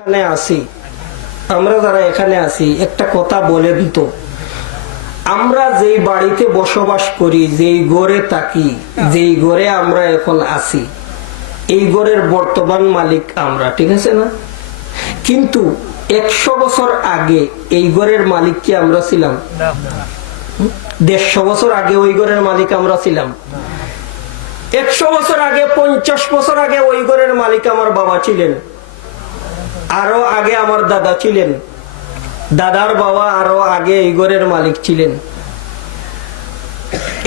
এখানে আসি। আমরা যারা এখানে আছি একটা কথা বলে দিত। আমরা যেই বাড়িতে বসবাস করি, যেই গড়ে থাকি, যেই গড়ে আমরা এখন আছি, এই গড়ের বর্তমান মালিক আমরা, ঠিক আছে না? কিন্তু একশো বছর আগে এই গড়ের মালিক কি আমরা ছিলাম? দেড়শো বছর আগে ওই গড়ের মালিক আমরা ছিলাম। একশো বছর আগে, পঞ্চাশ বছর আগে ওই ঘরের মালিক আমার বাবা ছিলেন। আরও আগে আমার দাদা ছিলেন। দাদার বাবা আরও আগে এই ঘরের মালিক ছিলেন।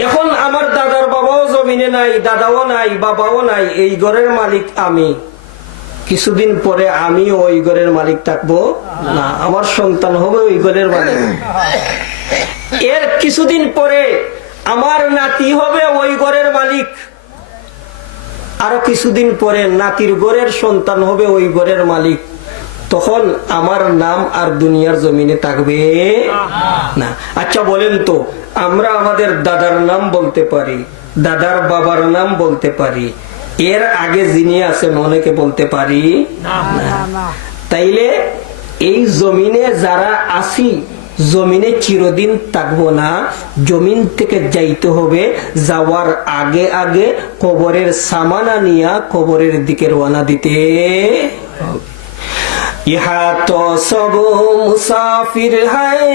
এখন আমার দাদার বাবাও জমিনে নাই, দাদাও নাই, বাবাও নাই, এই ঘরের মালিক আমি। কিছুদিন পরে আমিও ওই ঘরের মালিক থাকব না, আমার সন্তান হবে ওই ঘরের মালিক। এর কিছুদিন পরে আমার নাতি হবে ওই ঘরের মালিক। আরও কিছুদিন পরে নাতির ঘরের সন্তান হবে ওই ঘরের মালিক। তখন আমার নাম আর দুনিয়ার জমিনে থাকবে না। আচ্ছা বলেন তো আমরা আমাদের দাদার নাম বলতে পারি দাদার বাবার নাম বলতে পারি এর আগে যিনি আছেন অনেকে বলতে পারি তাইলে এই জমিনে যারা আসি জমিনে চিরদিন থাকব না জমিন থেকে যাইতে হবে যাওয়ার আগে আগে কবরের সামানা নিয়া কবরের দিকে রওনা দিতে হবে। ইহা তো সব মুসাফির হহি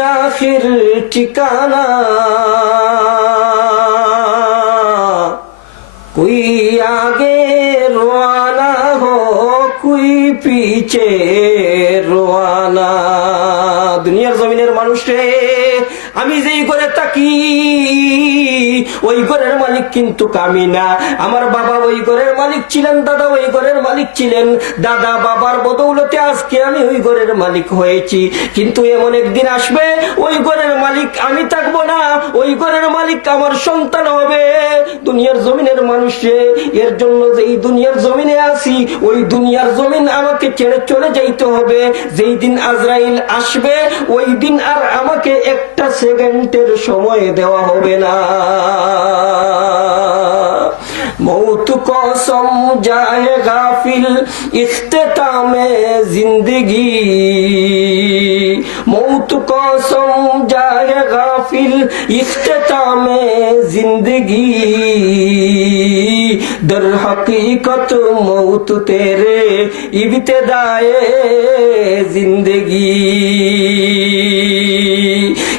আখির ঠিকানা। কুই আগে রোয়ানা হো কুই পিছে রোয়ানা। দুনিয়ার জমিনের মানুষে আমি যেই করে তাকি ওই ঘরের মালিক কিন্তু কামি না আমার বাবা ওই ঘরের মালিক ছিলেন, দাদা ওই ঘরের মালিক ছিলেন। দাদা বাবার বদৌলতে আজকে আমি ওই ঘরের মালিক হয়েছি। কিন্তু এমন একদিন আসবে, ওই ঘরের মালিক আমি থাকব না। ওই ঘরের মালিক আমার সন্তান হবে। দুনিয়ার জমিনের মানুষে এর জন্য যে এই দুনিয়ার জমিনে আসি ওই দুনিয়ার জমিন আমাকে ছেড়ে চলে যাইতে হবে। যেই দিন আজরাইল আসবে, ওই দিন আর আমাকে একটা সেকেন্ডের সময় দেওয়া হবে না। मौत को समझाए गाफिल में ज़िंदगी। मौत को समझाए गाफिल में ज़िंदगी। दर हकीकत मौत तेरे इब्तदाए ज़िंदगी।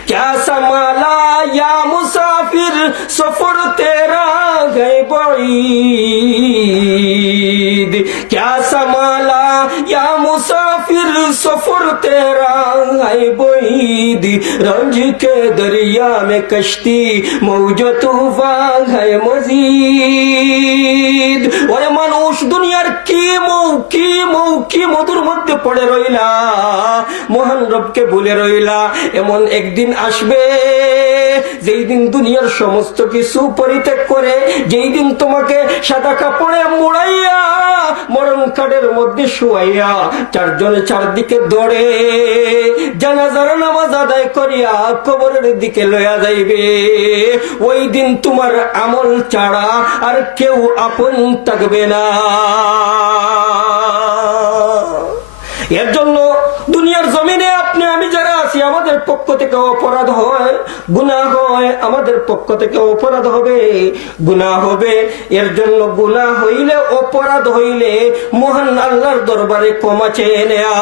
क्या संभाला या मुसाफिर सफ़र तेरे? क्या संभाला या मुसाफिर सफर तेरा है बईद रंज के दरिया में कश्ती मौज तूफान है মজিদ ওরে মানুষ দুনিয়ার কি মৌ কি মৌ কি মধুর মধ্যে পড়ে রইলা মহান রবকে ভুলে রইলা এমন একদিন আসবে যেই দিন দুনিয়ার সমস্ত কিছু পরিত্যাগ করে যেই দিন তোমাকে সাদা কাপড়ে মুড়াইয়া মরণ কাঠের মধ্যে শুয়াইয়া চারজনে চারদিকে দৌড়ে জানাজার নামাজ আদায় করিয়া কবরের দিকে লয়া যাইবে। ওই দিন তোমার আমল ছাড়া আর কেউ আপন থাকবে না। গুনাহ হয়, আমাদের পক্ষ থেকে অপরাধ হবে। গুনাহ হবে, এর জন্য গুনাহ হইলে অপরাধ হইলে মহান আল্লাহর দরবারে ক্ষমা চেয়ে নেয়া।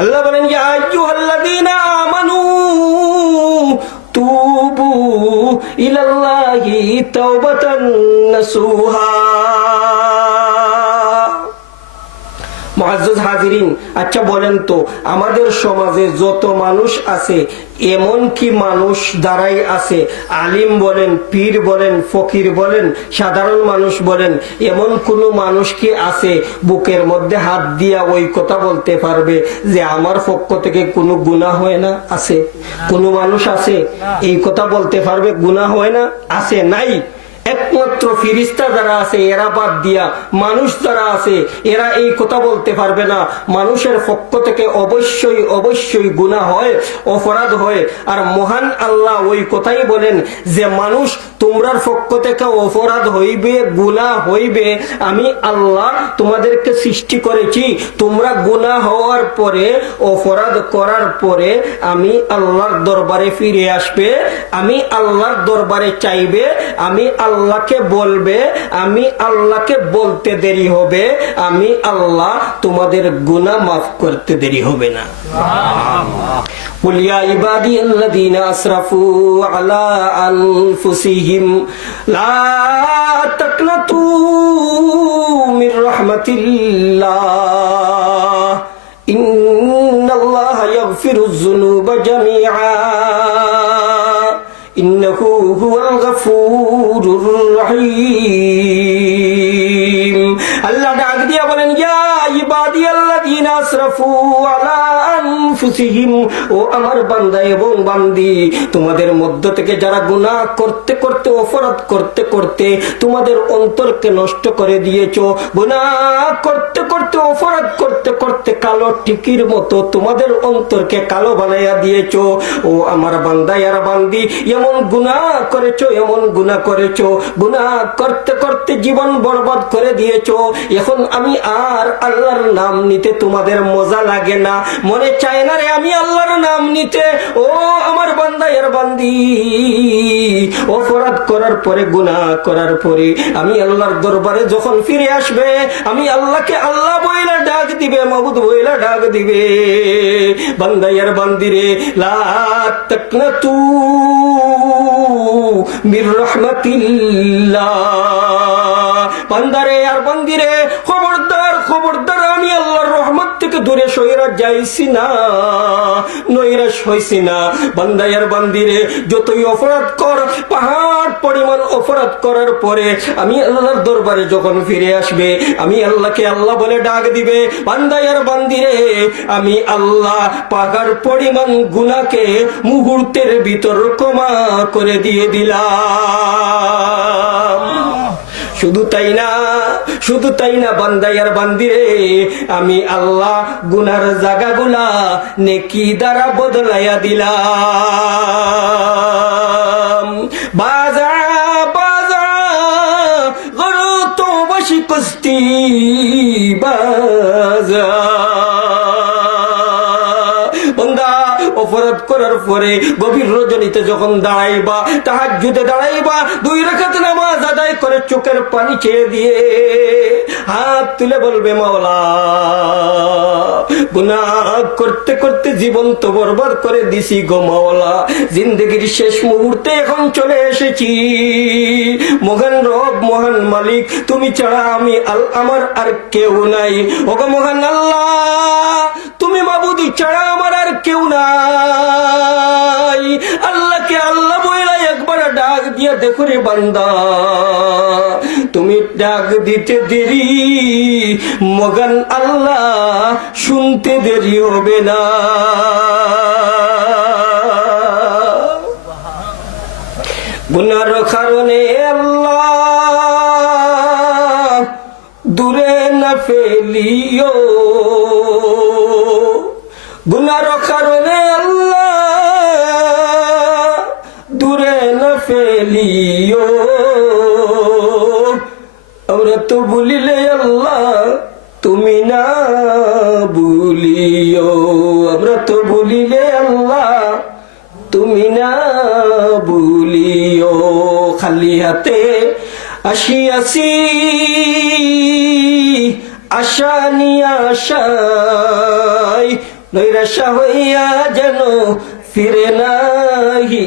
আল্লাহ বলেন আইয়ুহাল্লাযীনা আমানু তুবু ইলাল্লাহি তাওবাতান নাসুহা। মহাজ্জুজ হাজিরিন আচ্ছা বলেন তো, আমাদের সমাজে যত মানুষ আছে এমন কি মানুষ দ্বারাই আছে, আলিম বলেন, পীর বলেন, ফকির বলেন, সাধারণ মানুষ বলেন, এমন কোন মানুষ কি আছে বুকের মধ্যে হাত দিয়া ওই কথা বলতে পারবে যে আমার পক্ষ থেকে কোনো গুণা হয় না? আছে? কোনো মানুষ আছে? এই কথা বলতে পারবে গুণা হয় না? আছে? নাই? একমাত্র ফিরিস্তা যারা আছে, এরা বাদ দিয়া মানুষ যারা আছে, এরা এই কথা বলতে পারবে না। মানুষের পক্ষ থেকে অবশ্যই অবশ্যই গুণা হয়, অপরাধ হয়। আর মহান আল্লাহ ওই কথাই বলেন যে, মানুষ তোমরার পক্ষ থেকে অপরাধ হইবে গুণা হইবে। আমি আল্লাহ তোমাদেরকে সৃষ্টি করেছি। তোমরা গুণা হওয়ার পরে, অপরাধ করার পরে আমি আল্লাহর দরবারে ফিরে আসবে। আমি আল্লাহর দরবারে চাইবে। আমি আল্লাহকে বলবে আমি আল্লাহকে বলতে দেরি হবে আমি আল্লাহ তোমাদের গুণা মাফ করতে দেরি হবে না قل يا عبادي الذين أسرفوا على أنفسهم لا تقنطوا من رحمة الله إن الله يغفر الذنوب جميعا إنه هو ডাক দিয়া বলেন, ইয়া ইবাদি আসরাফু আলা আনফুসিহিম। ও আমার বান্দা এবং বান্দি, তোমাদের মধ্য থেকে যারা গুনাহ করতে করতে, অপরাধ করতে করতে তোমাদের অন্তরকে নষ্ট করে দিয়েছ, গুনাহ করতে করতে, অপরাধ করতে করতে কালো টিকির মতো তোমাদের অন্তরকে কালো বানাইয়া দিয়েছ। ও আমার বান্দা আর বান্দি, এমন গুনাহ করেছ, এমন গুনাহ করেছ। গুনাহ করতে করতে জীবন বরবাদ করে দিয়েছ। এখন আমি আর আল্লাহর নাম নিতে তোমাদের মজা লাগে না। মনে চায় না রে আমি আল্লাহর নাম নিতে। ও আমার বান্দা এর বান্দি। অপরাধ করার পরে গুনাহ করার পরে আমি আল্লাহর দরবারে যখন ফিরে আসবে, আমি আল্লাহকে আল্লাহ বইলা ডাক দিবে, মাবুদ বইলা ডাক দিবে। বান্দা এর বান্দিরে লা তাকনাতু মির রাহমাতিল্লাহ। বান্দারে আর বান্দিরে দূরে সইরা যাইছি না নৈরাশ হইছি না। বান্দায়ার বান্দিরে, যতই অপরাধ কর, পাহাড় পরিমাণ অপরাধ করার পরে আমি আল্লাহর দরবারে যখন ফিরে আসবে, আমি আল্লাহকে আল্লাহ বলে ডাক দিবে, বান্দায়ার বান্দিরে, আমি আল্লাহ পাহাড় পরিমাণ গুনাকে মুহূর্তের ভিতর ক্ষমা করে দিয়ে দিলাম। শুধু তাই না শুধু তাই না বান্দাইয়ার বান্দিরে, আমি আল্লাহ গুনার জায়গাগুলা নেকি দ্বারা বদলাইয়া দিলাম। বাজা বাজা, গরু তো বসি কুস্তি, বাজা। অপরাধ করার পরে গভীর রজনীতে যখন দাঁড়াইবা তাহার যুদ্ধে দাঁড়াইবা, দুই রেখাত নামাজ করে চোখের পানি চেয়ে দিয়ে হাত তুলে বলবে, মাওলা, গুনাহ করতে করতে জীবন তো বরবাদ করে দিছি গো মাওলা। জিন্দগির শেষ মুহূর্তে এখন চলে এসেছি। মহান রব, মহান মালিক, তুমি ছাড়া আমি আল, আমার আর কেউ নাই। ওগো মহান আল্লাহ, তুমি মাবুদি ছাড়া আমার আর কেউ নাই। দেখো রে বান্দা তুমি ডাক দিতে দেরি মগান আল্লাহ শুনতে দেরি হবে না। ফেলিও আমরা তো বলিলে আল্লাহ, তুমি না ভুলিও আমরা তো বলিলে আল্লাহ, তুমি না ভুলিও খালি হাতে আসি আসি, আশা নিয়া আশাই নৈরাশা হইয়া যেন ফিরে নাহি।